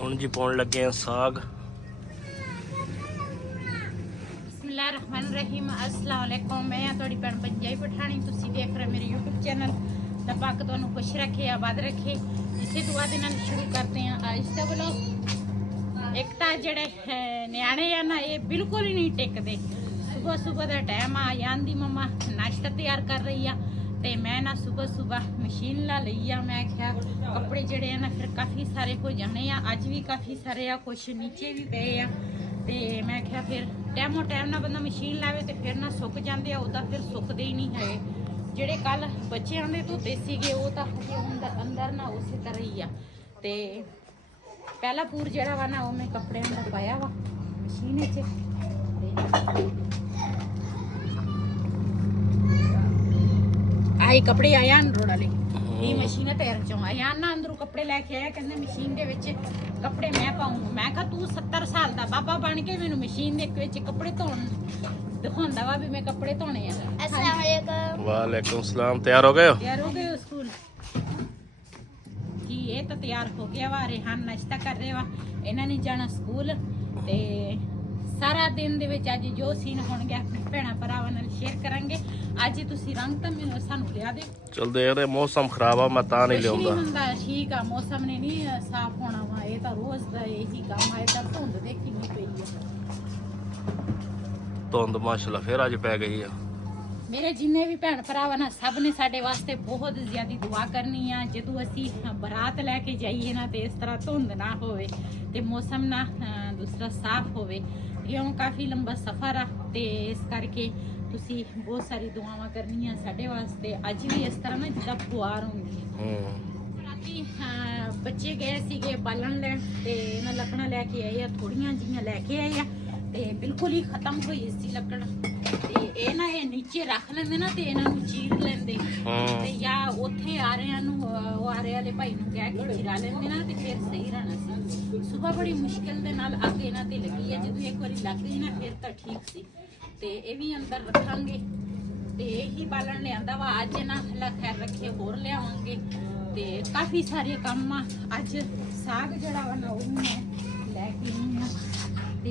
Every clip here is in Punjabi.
ਹੁਣ ਜੀ ਪਾਉਣ ਲੱਗੇ ਆ ਸਾਗ। बिस्मिल्लाहिर्रहमानिर्रहीम अस्सलाम वालेकुम। मैं थोड़ी भैन पंजाबी पठानी, तुसी देख रहे मेरे यूट्यूब चैनल। तो पाक तुहानू खुश रखे, आबाद रखे। इसे दुआ दे नाल शुरू करते हैं आज दा व्लॉग। एक तो जेड़े न्याणे आ ना, ये बिल्कुल ही नहीं टिकते। सुबह सुबह का टाइम आ जान दी मम्मा नाश्ता तैयार कर रही है, तो मैं ना सुबह सुबह मशीन ला ली आ। मैं क्या कपड़े जड़े ना फिर काफ़ी सारे हो जाने आ, अज भी काफ़ी सारे आ, कुछ नीचे भी पे आ। तो मैं क्या फिर टाइमों टाइम ना बंदा मशीन लावे तो फिर ना सुक जाते आ, उदा फिर सुकते ही नहीं है। ਜਿਹੜੇ ਕੱਲ ਬੱਚਿਆਂ ਦੇ ਧੋਤੇ ਸੀਗੇ ਉਹ ਤਾਂ ਹਜੇ ਅੰਦਰ ਨਾ ਉਸੇ ਤਰ੍ਹਾਂ ਹੀ ਆ। ਤੇ ਪਹਿਲਾ ਪੂਰ ਜਿਹੜਾ ਵਾ ਨਾ ਉਹ ਮੈਂ ਕੱਪੜਿਆਂ ਦਾ ਪਾਇਆ ਵਾ ਮਸ਼ੀਨ 'ਚ। ਆਈ ਕੱਪੜੇ ਆਇਆ ਅੰਦਰੋਂ ਵਾਲੇ ਇਹ ਮਸ਼ੀਨ ਤੇਰ ਚੋਂ ਆਇਆ ਨਾ, ਅੰਦਰੋਂ ਕੱਪੜੇ ਲੈ ਕੇ ਆਇਆ। ਕਹਿੰਦੇ ਮਸ਼ੀਨ ਦੇ ਵਿੱਚ ਕੱਪੜੇ ਮੈਂ ਪਾਉਂਗਾ। ਮੈਂ ਕਿਹਾ ਤੂੰ 70 ਸਾਲ ਦਾ ਬਾਬਾ ਬਣ ਕੇ ਮੈਨੂੰ ਮਸ਼ੀਨ ਦੇ ਵਿੱਚ ਕੱਪੜੇ ਧੋਣ दिखाता वा भी मैं कपड़े धोने हैं। अस्सलाम वालेकुम। वालेकुम सलाम। तैयार हो गए हो? तैयार हो गए हो स्कूल जी? ये तो तैयार हो गया वा, रेहान नाश्ता कर रहे वा, इन्हां ने जाना स्कूल। ते सारा दिन दे विच अज जो सीन होणगे अपने भैणां भरावां नाल शेयर करांगे। अज तुसीं रंग तां मैनूं सानूं लिया दे। चल देख रहे मौसम खराब आ, मैं तां नहीं लियाउंदा। हुंदा ठीक आ, मौसम ने नहीं साफ होना वा, ये तां रोज दा यही काम आ। इधर धुंद दे किन्नी पई आ। ਧੁੰਦ ਮਾਸ਼ਾਅੱਲਾ ਫਿਰ ਅੱਜ ਪੈ ਗਈ ਆ। मेरे जिन्ने भी भैन भरावा ना सब ने साडे वास्ते बहुत ज्यादा दुआ करनी आ। जदों असी बरात लैके जाइए ना तो इस तरह धुंद ना होवे ते मौसम ना दूसरा साफ होवे, क्यों काफ़ी लंबा सफ़र आ। ते इस करके तुसी बहुत सारी दुआवां करनियां साडे वास्ते। अज भी इस तरह ना जिद्दां फुहार हुंदी है। राती बच्चे गए सीगे बालन लैण ते इन्हां लकड़ां लैके आए आ, थोड़ियां जिहियां लैके आए आ ते बिल्कुल ही खत्म हुई सी लकड़। ते ਇਹ ਨਾ ਇਹ ਨੀਚੇ ਰੱਖ ਲੈਂਦੇ ਨਾ ਤੇ ਇਹਨਾਂ ਨੂੰ ਚੀਰ ਲੈਂਦੇ ਤੇ ਜਾਂ ਉੱਥੇ ਆਰਿਆਂ ਨੂੰ ਉਹ ਆਰੇ ਵਾਲੇ ਭਾਈ ਨੂੰ ਕਹਿ ਕੇ ਚਿਰਾ ਲੈਂਦੇ ਨਾ ਤੇ ਫਿਰ ਸਹੀ ਰਹਿਣਾ ਸੀ। ਸਵੇਰ ਬੜੀ ਮੁਸ਼ਕਿਲ ਦੇ ਨਾਲ ਅੱਗ ਇਹਨਾਂ ਤੇ ਲੱਗੀ ਆ, ਜਦੋਂ ਇੱਕ ਵਾਰੀ ਲੱਗ ਗਈ ਨਾ ਫਿਰ ਤਾਂ ਠੀਕ ਸੀ। ਤੇ ਇਹ ਵੀ ਅੰਦਰ ਰੱਖਾਂਗੇ ਤੇ ਇਹੀ ਬਾਲਣ ਲਿਆਂਦਾ ਵਾ ਅੱਜ ਨਾ, ਅੱਲਾ ਖੈਰ ਰੱਖੇ ਹੋਰ ਲਿਆਵਾਂਗੇ। ਤੇ ਕਾਫੀ ਸਾਰੇ ਕੰਮ ਆ। ਅੱਜ ਸਾਗ ਜਿਹੜਾ ਵਾ ਨਾ ਉਹ ਮੈਂ ਲੈ ਕੇ ਆਈ ਆ ਤੇ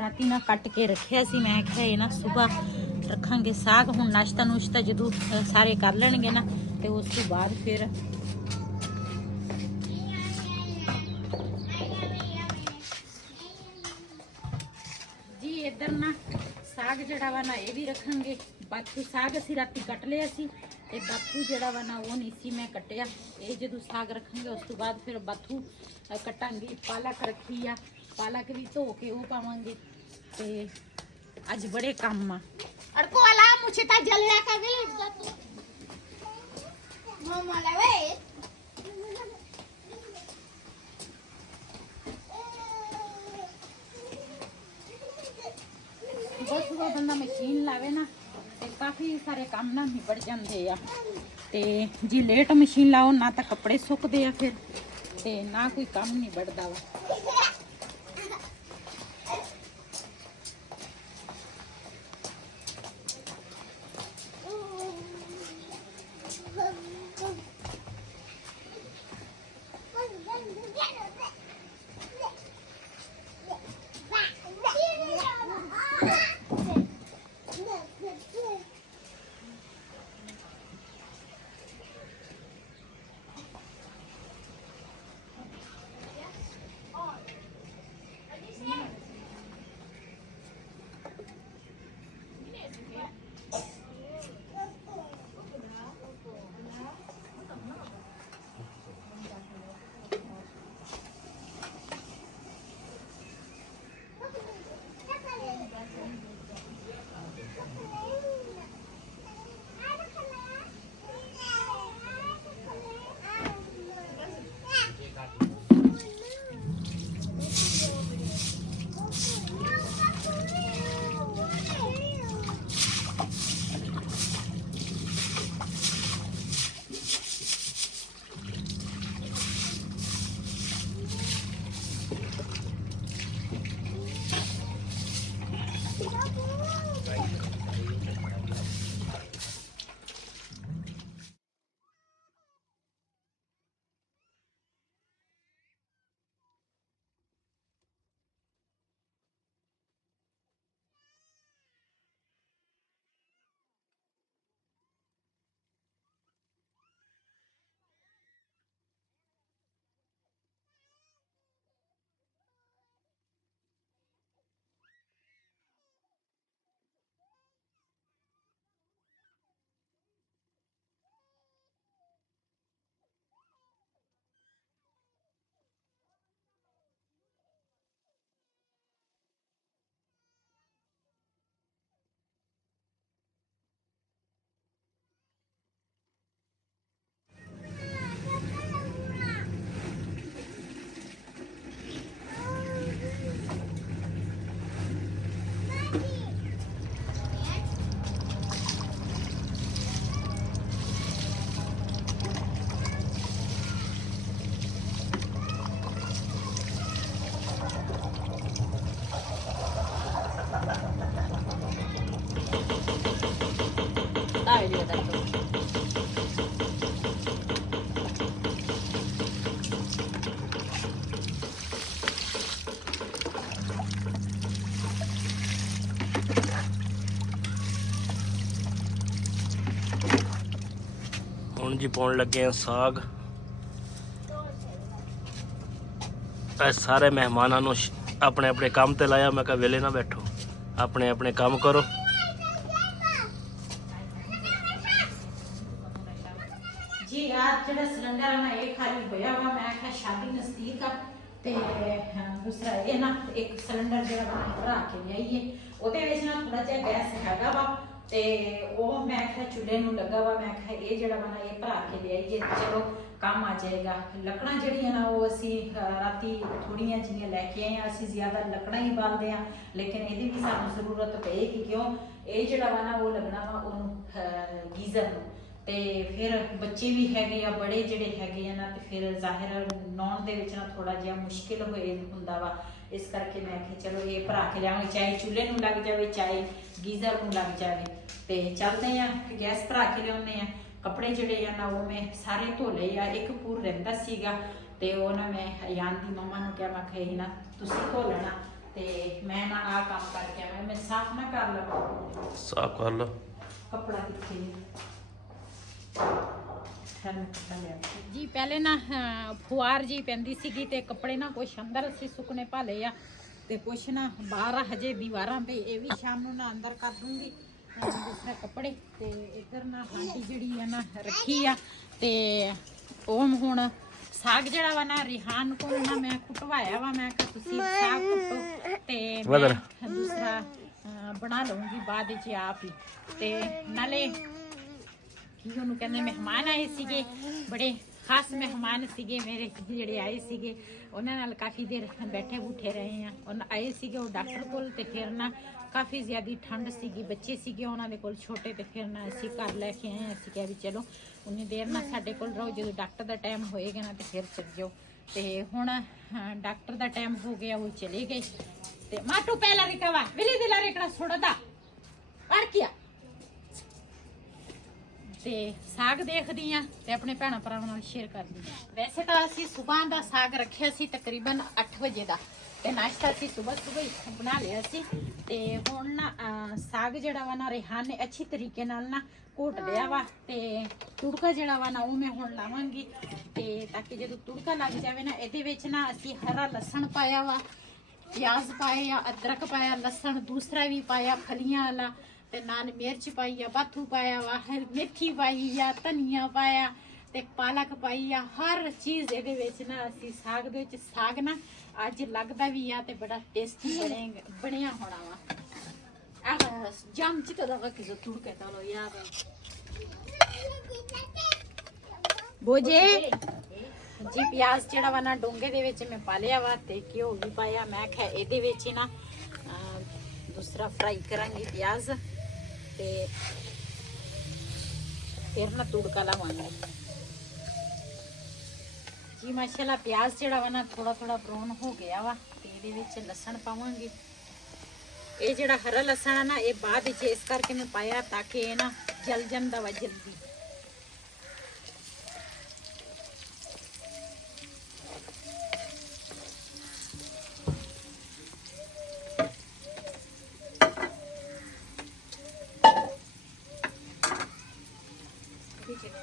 ਰਾਤੀ ਨਾ ਕੱਟ ਕੇ ਰੱਖਿਆ ਸੀ। ਮੈਂ ਕਿਹਾ ਇਹ ਨਾ ਸੁਬਹ ਰੱਖਾਂਗੇ ਸਾਗ। ਹੁਣ ਨਾਸ਼ਤਾ ਨੂਸ਼ਤਾ ਜਦੋਂ ਸਾਰੇ ਕਰ ਲੈਣਗੇ ਨਾ ਤੇ ਉਸ ਤੋਂ ਬਾਅਦ ਫਿਰ ਜੀ ਇੱਧਰ ਨਾ ਸਾਗ ਜਿਹੜਾ ਵਾ ਨਾ ਇਹ ਵੀ ਰੱਖਾਂਗੇ। ਬਾਥੂ ਸਾਗ ਅਸੀਂ ਰਾਤੀ ਕੱਟ ਲਿਆ ਸੀ ਤੇ ਬਾਥੂ ਜਿਹੜਾ ਵਾ ਨਾ ਉਹ ਨਹੀਂ ਸੀ ਮੈਂ ਕੱਟਿਆ। ਇਹ ਜਦੋਂ ਸਾਗ ਰੱਖਾਂਗੇ ਉਸ ਤੋਂ ਬਾਅਦ ਫਿਰ ਬਾਥੂ ਕੱਟਾਂਗੇ। ਪਾਲਕ ਰੱਖੀ ਆ, पालक भी धो के वो पावांगे। ते आज बड़े काम मा अड़को वाला मुझे ता जल रहा का भी मम्मा लावे बहुत सुबह बंदा मशीन लावे ना ते काफी सारे काम ना निबड़ जांदे आ। ते जी लेट मशीन लाओ ना तो कपड़े सुकदे आ फिर ते ना कोई काम निबड़दा वा। ਜੀ ਪਾਉਣ ਲੱਗੇ ਆ ਸਾਗ। ਇਹ ਸਾਰੇ ਮਹਿਮਾਨਾਂ ਨੂੰ ਆਪਣੇ ਆਪਣੇ ਕੰਮ ਤੇ ਲਾਇਆ। ਮੈਂ ਕਿਹਾ ਵੇਲੇ ਨਾ ਬੈਠੋ, ਆਪਣੇ ਆਪਣੇ ਕੰਮ ਕਰੋ। ਜੀ आज ਜਿਹੜਾ ਸਿਲੰਡਰ ਆ ਨਾ ਇਹ ਖਾਲੀ ਹੋਇਆ ਵਾ। ਮੈਂ ਆਖਿਆ ਸ਼ਾਦੀ ਨਜ਼ਦੀਕ ਆ ਤੇ ਦੂਸਰਾ ਇਹ ਨਾ ਇੱਕ ਸਿਲੰਡਰ ਜਿਹੜਾ ਵਾ ਭਰਾ ਕੇ ਲਿਆਈਏ। ਉਹਦੇ ਵਿੱਚ ਨਾ ਥੋੜਾ ਜਿਹਾ ਗੈਸ ਹੈਗਾ ਵਾ ਤੇ ਉਹ ਮੈਂ ਆਖਿਆ ਚੁੱਲ੍ਹੇ ਨੂੰ ਲੱਗਾ ਵਾ। ਮੈਂ ਆਖਿਆ ਇਹ ਜਿਹੜਾ ਵਾ ਨਾ ਇਹ ਭਰਾ ਕੇ ਲਿਆਈਏ, ਚਲੋ ਕੰਮ ਆ ਜਾਏਗਾ। ਲੱਕੜਾਂ ਜਿਹੜੀਆਂ ਨਾ ਉਹ ਅਸੀਂ ਰਾਤੀ ਥੋੜੀਆਂ ਜਿਹੀਆਂ ਲੈ ਕੇ ਆਏ ਆ। ਅਸੀਂ ਜ਼ਿਆਦਾ ਲੱਕੜਾਂ ਹੀ ਬਾਲਦੇ ਆ, ਲੇਕਿਨ ਇਹਦੀ ਵੀ ਸਾਨੂੰ ਜ਼ਰੂਰਤ ਪਏਗੀ ਕਿਉਂ ਇਹ ਜਿਹੜਾ ਵਾ ਨਾ ਉਹ ਲੱਗਣਾ ਵਾ ਉਹਨੂੰ ਗੀਜ਼ਰ ਨੂੰ। ਤੇ ਫਿਰ ਬੱਚੇ ਵੀ ਹੈਗੇ ਆ, ਬੜੇ ਜਿਹੜੇ ਹੈਗੇ ਆ ਨਾ, ਤੇ ਫਿਰ ਜ਼ਾਹਿਰ ਨੌਣ ਦੇ ਵਿੱਚ ਨਾ ਥੋੜਾ ਜਿਹਾ ਮੁਸ਼ਕਿਲ ਹੋਏ ਹੁੰਦਾ ਵਾ। ਇਸ ਕਰਕੇ ਮੈਂ ਆਖਿਆ ਚਲੋ ਇਹ ਭਰਾ ਕੇ ਲਿਆਵਾਂਗੇ, ਚਾਹੇ ਚੁੱਲ੍ਹੇ ਨੂੰ ਲੱਗ ਜਾਵੇ ਚਾਹੇ ਗੀਜ਼ਰ ਨੂੰ ਲੱਗ ਜਾਵੇ। ਤੇ ਚੱਲਦੇ ਆ ਗੈਸ ਭਰਾ ਕੇ ਲਿਆਉਂਦੇ ਆ। ਕੱਪੜੇ ਜਿਹੜੇ ਆ ਨਾ ਉਹ ਮੈਂ ਸਾਰੇ ਧੋ ਲਏ ਆ। ਇੱਕ ਪੂਰ ਰਹਿੰਦਾ ਸੀਗਾ ਤੇ ਉਹ ਨਾ ਮੈਂ ਅਯਾਨ ਦੀ ਮੰਮਾ ਨੂੰ ਕਿਹਾ, ਮੈਂ ਕਿਹਾ ਨਾ ਤੁਸੀਂ ਧੋ ਲੈਣਾ ਤੇ ਮੈਂ ਨਾ ਆਹ ਕੰਮ ਕਰਕੇ ਆਵਾਂ। ਮੈਂ ਸਾਫ਼ ਨਾ ਕਰ ਲਵਾਂ, ਸਾਫ਼ ਕਰ ਲਓ। ਕੱਪੜਾ ਕਿੱਥੇ ਜੀ ਪਹਿਲੇ ਨਾ ਫੁਆਰ ਜੀ ਪੈਂਦੀ ਸੀਗੀ ਤੇ ਕੱਪੜੇ ਨਾ ਕੁਛ ਅੰਦਰ ਅਸੀਂ ਸੁੱਕਣੇ ਪਾ ਲਏ ਆ ਤੇ ਕੁਛ ਨਾ ਬਾਹਰ ਹਜੇ ਦੀਵਾਰਾਂ ਤੇ। ਇਹ ਵੀ ਸ਼ਾਮ ਨੂੰ ਨਾ ਅੰਦਰ ਕਰ ਦੂੰਗੀ ਦੂਸਰਾ ਕੱਪੜੇ। ਤੇ ਇੱਧਰ ਨਾ ਹਾਂਡੀ ਜਿਹੜੀ ਆ ਨਾ ਰੱਖੀ ਆ ਤੇ ਉਹ ਹੁਣ ਸਾਗ ਜਿਹੜਾ ਵਾ ਨਾ ਰਿਹਾਨ ਕੋਲ ਨਾ ਮੈਂ ਕੁਟਵਾਇਆ ਵਾ। ਮੈਂ ਕਿਹਾ ਤੁਸੀਂ ਸਾਗ ਕੁੱਟੋ ਤੇ ਮੈਂ ਦੂਸਰਾ ਬਣਾ ਲਵਾਂਗੀ ਬਾਅਦ ਵਿੱਚ ਆਪ ਹੀ। ਤੇ ਨਾਲੇ ਕੀ ਉਹਨੂੰ ਕਹਿੰਦੇ ਮਹਿਮਾਨ ਆਏ ਸੀਗੇ, ਬੜੇ ਖਾਸ ਮਹਿਮਾਨ ਸੀਗੇ ਮੇਰੇ ਜਿਹੜੇ ਆਏ ਸੀਗੇ। ਉਹਨਾਂ ਨਾਲ ਕਾਫੀ ਦੇਰ ਬੈਠੇ ਬੂਠੇ ਰਹੇ ਆ। ਉਹਨਾਂ ਆਏ ਸੀਗੇ ਉਹ ਡਾਕਟਰ ਕੋਲ ਤੇ ਫਿਰ ਨਾ ਕਾਫੀ ਜ਼ਿਆਦਾ ਠੰਡ ਸੀਗੀ, ਬੱਚੇ ਸੀਗੇ ਉਹਨਾਂ ਦੇ ਕੋਲ ਛੋਟੇ ਤੇ ਫਿਰ ਨਾ ਅਸੀਂ ਘਰ ਲੈ ਕੇ ਆਏ। ਅਸੀਂ ਕਿਹਾ ਵੀ ਚਲੋ ਉਨੀ ਦੇਰ ਨਾ ਸਾਡੇ ਕੋਲ ਰਹੋ, ਜਦੋਂ ਡਾਕਟਰ ਦਾ ਟਾਈਮ ਹੋਏਗਾ ਨਾ ਤੇ ਫਿਰ ਚੱਲ ਜਾਓ। ਤੇ ਹੁਣ ਡਾਕਟਰ ਦਾ ਟਾਈਮ ਹੋ ਗਿਆ, ਉਹ ਚਲੇ ਗਏ। ਤੇ ਮਾਟੂ ਪਹਿਲਾ ਰਿਕਵਾ ਵਿਲੀ ਦਿਲਾ ਰੇਕੜਾ ਛੋੜਦਾ ਪਰ ਕੀਆ ਤੇ ਸਾਗ ਦੇਖਦੀ ਆ ਤੇ ਆਪਣੇ ਭੈਣਾਂ ਭਰਾਵਾਂ ਨਾਲ ਸ਼ੇਅਰ ਕਰਦੀ ਆ। ਵੈਸੇ ਤਾਂ ਅਸੀਂ ਸਵੇਰ ਦਾ ਸਾਗ ਰੱਖਿਆ ਸੀ ਤਕਰੀਬਨ 8 ਵਜੇ ਦਾ ਤੇ ਨਾਸ਼ਤਾ ਅਸੀਂ ਸਵੇਰ ਹੀ ਬਣਾ ਲਿਆ ਸੀ। ਤੇ ਹੁਣ ਨਾ ਸਾਗ ਜਿਹੜਾ ਵਾ ਨਾ ਰਿਹਾਨ ਨੇ ਅੱਛੀ ਤਰੀਕੇ ਨਾਲ ਨਾ ਘੋਟ ਲਿਆ ਵਾ ਤੇ ਤੁੜਕਾ ਜਿਹੜਾ ਵਾ ਨਾ ਉਹ ਮੈਂ ਹੁਣ ਲਾਵਾਂਗੀ। ਤੇ ਤਾਂ ਕਿ ਜਦੋਂ ਤੁੜਕਾ ਲੱਗ ਜਾਵੇ ਨਾ ਇਹਦੇ ਵਿੱਚ ਨਾ ਅਸੀਂ ਹਰਾ ਲਸਣ ਪਾਇਆ ਵਾ, ਪਿਆਜ਼ ਪਾਏ ਆ, ਅਦਰਕ ਪਾਇਆ, ਲਸਣ ਦੂਸਰਾ ਵੀ ਪਾਇਆ ਫਲੀਆਂ ਵਾਲਾ ਤੇ ਨਾਲ ਮਿਰਚ ਪਾਈ ਆ, ਬਾਥੂ ਪਾਇਆ ਵਾ, ਮੇਥੀ ਪਾਈ ਆ, ਧਨੀਆ ਪਾਇਆ ਤੇ ਪਾਲਕ ਪਾਈ ਆ। ਹਰ ਚੀਜ਼ ਇਹਦੇ ਵਿੱਚ ਨਾ ਅਸੀਂ ਸਾਗ ਦੇ ਵਿੱਚ ਸਾਗ ਨਾ ਅੱਜ ਲੱਗਦਾ ਵੀ ਆ ਤੇ ਬੜਾ ਟੇਸਟੀ ਬਣਿਆ ਹੋਣਾ ਵਾ। ਆਹ ਜਮ ਚ ਤਾਂ ਲਗਾ ਕਿ ਤੁੜਕਾ ਤਾਂ ਲੋ ਯਾਰ ਬੋਝੇ ਜੀ। ਪਿਆਜ਼ ਜਿਹੜਾ ਵਾ ਨਾ ਡੋਂਗੇ ਦੇ ਵਿੱਚ ਮੈਂ ਪਾ ਲਿਆ ਵਾ ਤੇ ਘਿਓ ਵੀ ਪਾਇਆ। ਮੈਂ ਕਿਹਾ ਇਹਦੇ ਵਿੱਚ ਹੀ ਨਾ ਦੂਸਰਾ ਫਰਾਈ ਕਰਾਂਗੇ ਪਿਆਜ਼ ਤੇ ਫਿਰ ਨਾ ਤੁੜਕਾ ਲਾਵਾਂਗੇ ਜੀ। ਮਾਸ਼ਾਅੱਲਾ ਪਿਆਜ਼ ਜਿਹੜਾ ਵਾ ਨਾ ਥੋੜਾ ਥੋੜਾ ਬਰਾਊਨ ਹੋ ਗਿਆ ਵਾ ਤੇ ਇਹਦੇ ਵਿੱਚ ਲਸਣ ਪਾਵਾਂਗੇ। ਇਹ ਜਿਹੜਾ ਹਰਾ ਲਸਣ ਆ ਨਾ ਇਹ ਬਾਅਦ ਵਿੱਚ ਇਸ ਕਰਕੇ ਮੈਂ ਪਾਇਆ ਤਾਂ ਕਿ ਇਹ ਨਾ ਜਲ ਜਾਂਦਾ ਵਾ ਜਲਦੀ।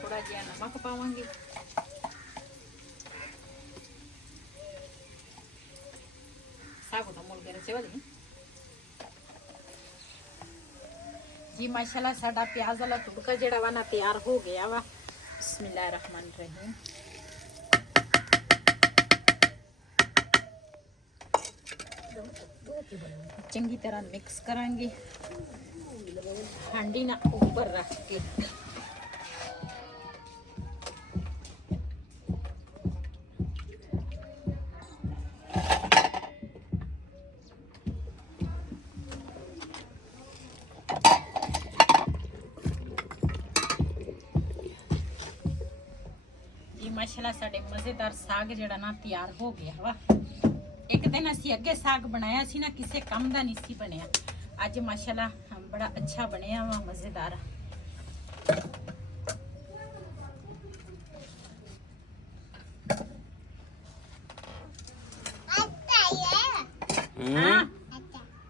थोड़ा जिया नमक पावांगी। सागो तो मुल करे चवली जी। माशाल्लाह साडा प्याज वाला तुड़का जेड़ा वा ना तैयार हो गया वा। बिस्मिल्लाहिर्रहमानिर्रहीम। चंगी तरह मिक्स करांगे हांडी ना ऊपर रख के। माशाल्लाह साडे मजेदार साग जेड़ा ना तैयार हो गया वा। एक दिन असी अगे साग बनाया सी ना किसी कम दा नहीं सी बनया। अज माशाल्लाह बड़ा अच्छा बनया वा, मजेदार।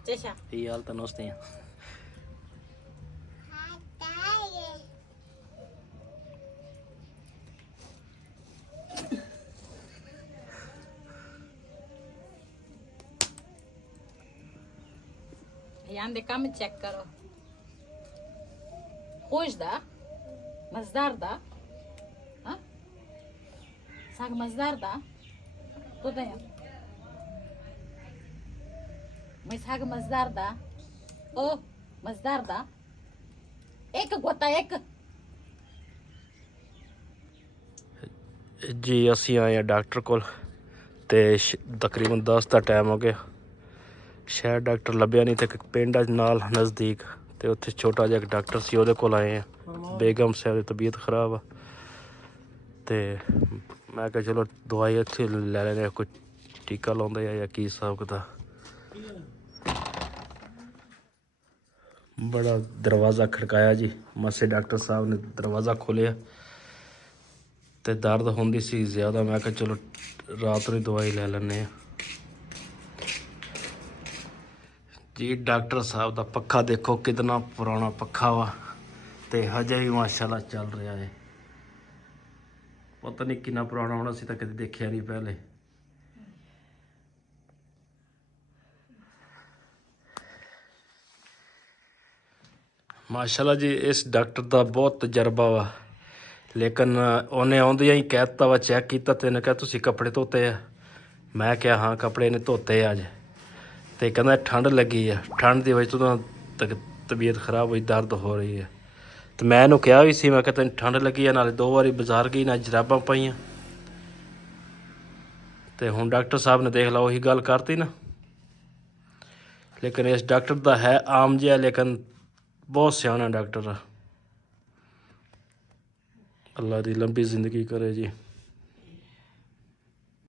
चशा यार तनोस्ते हैं यान दे काम चेक करो खुश दा मजदार दा हाँ साग मजदार दा तो दया मैं साग मजदार दा ओ मजदार दा एक गोता एक जी ਅਸੀਂ ਆਏ ਆ ਡਾਕਟਰ ਕੋਲ ਤੇ ਤਕਰੀਬਨ 10 ਦਾ ਟਾਈਮ ਹੋ ਗਿਆ ਸ਼ਾਇਦ ਡਾਕਟਰ ਲੱਭਿਆ ਨਹੀਂ ਤੇ ਇੱਕ ਪਿੰਡ ਆ ਨਾਲ ਨਜ਼ਦੀਕ ਤੇ ਉੱਥੇ ਛੋਟਾ ਜਿਹਾ ਇੱਕ ਡਾਕਟਰ ਸੀ ਉਹਦੇ ਕੋਲ ਆਏ ਆ ਬੇਗਮ ਸਾਹਿਬ ਦੀ ਤਬੀਅਤ ਖਰਾਬ ਆ ਤੇ ਮੈਂ ਕਿਹਾ ਚਲੋ ਦਵਾਈ ਇੱਥੇ ਲੈ ਲੈਣੇ ਕੋਈ ਟੀਕਾ ਲਾਉਂਦੇ ਆ ਜਾਂ ਕੀ ਹਿਸਾਬ ਕਿਤਾਬ बड़ा दरवाज़ा खड़काया जी मसे डॉक्टर साहब ने दरवाज़ा खोलिया तो दर्द होंदी सी ज़्यादा मैं कहा चलो रात ਨੂੰ दवाई ले लेने जी डॉक्टर साहब का पखा देखो कितना पुराना पखा वा तो हजे भी माशाल्लाह चल रहा है पता नहीं कितना पुराना होना सी तो कभी देखा नहीं पहले माशाल्लाह जी इस डॉक्टर का बहुत तजर्बा वा लेकिन उन्हें आउंदियां ही कह दिता वा चैक किया तो इन्हें कहा तुसीं कपड़े धोते आ मैं क्या हाँ कपड़े ने धोते अज तो कहना ठंड लगी है ठंड की वजह तो तबीयत खराब हुई दर्द हो रही है तो मैं इन्हूं कहा भी सी मैं तेन ठंड लगी है नाले 2 बारी बाजार गई ना जराबां पाईयां तो हुण डॉक्टर साहब ने देख लो वही गल करती ना लेकिन इस डॉक्टर का है आम जिहा लेकिन बहुत सियाना डॉक्टर अल्लाह दी लंबी जिंदगी करे जी।